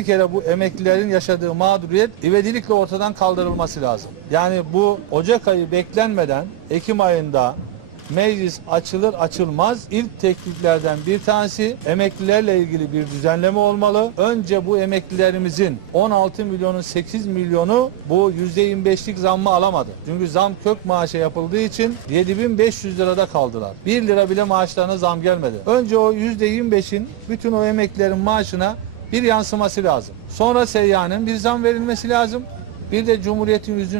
Bir kere bu emeklilerin yaşadığı mağduriyet ivedilikle ortadan kaldırılması lazım. Yani bu Ocak ayı beklenmeden Ekim ayında meclis açılır açılmaz ilk tekliflerden bir tanesi emeklilerle ilgili bir düzenleme olmalı. Önce bu emeklilerimizin 16 milyonun 8 milyonu bu %25'lik zammı alamadı. Çünkü zam kök maaşa yapıldığı için 7500 lirada kaldılar. 1 lira bile maaşlarına zam gelmedi. Önce o %25'in bütün o emeklilerin maaşına bir yansıması lazım. Sonra seyyanın bir zam verilmesi lazım. Bir de Cumhuriyet'in 100.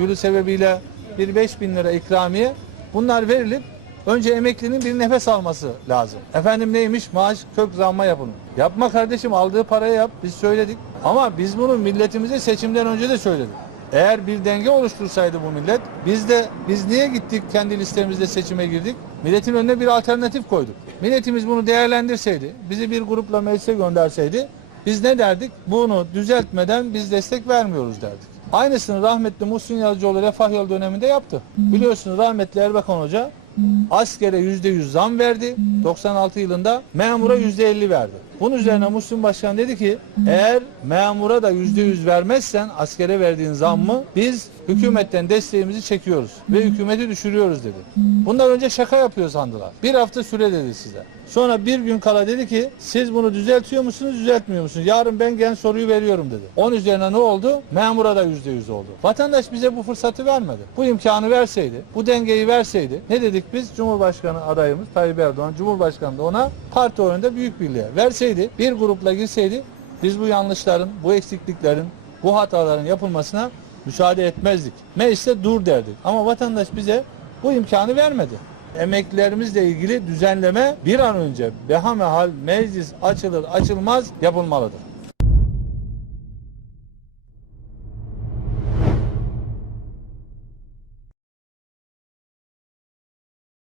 yılı sebebiyle bir 5 bin lira ikramiye bunlar verilip önce emeklinin bir nefes alması lazım. Efendim neymiş? Maaş kök zamma yapın. Yapma kardeşim aldığı parayı yap. Biz söyledik. Ama biz bunu milletimize seçimden önce de söyledik. Eğer bir denge oluştursaydı bu millet, biz de biz niye gittik kendi listemizde seçime girdik? Milletin önüne bir alternatif koyduk. Milletimiz bunu değerlendirseydi, bizi bir grupla meclise gönderseydi, biz ne derdik? Bunu düzeltmeden biz destek vermiyoruz derdik. Aynısını rahmetli Muhsin Yazıcıoğlu Refah Yol döneminde yaptı. Biliyorsunuz rahmetli Erbakan Hoca askere yüzde yüz zam verdi. 96 yılında memura yüzde elli verdi. Bunun üzerine Muhsin Başkan dedi ki eğer memura da yüzde yüz vermezsen askere verdiğin zammı biz hükümetten desteğimizi çekiyoruz ve hükümeti düşürüyoruz dedi. Bunlar önce şaka yapıyor sandılar. Bir hafta süre dedi size. Sonra bir gün kala dedi ki siz bunu düzeltiyor musunuz düzeltmiyor musunuz? Yarın ben gen soruyu veriyorum dedi. Onun üzerine ne oldu? Memura da yüzde yüz oldu. Vatandaş bize bu fırsatı vermedi. Bu imkanı verseydi, bu dengeyi verseydi ne dedik biz? Cumhurbaşkanı adayımız Tayyip Erdoğan, Cumhurbaşkanı da ona parti oyunda büyük birliğe verseydi, bir grupla girseydi biz bu yanlışların, bu eksikliklerin, bu hataların yapılmasına müsaade etmezdik. Mecliste dur derdik. Ama vatandaş bize bu imkanı vermedi. Emeklilerimizle ilgili düzenleme bir an önce behamehal meclis açılır açılmaz yapılmalıdır.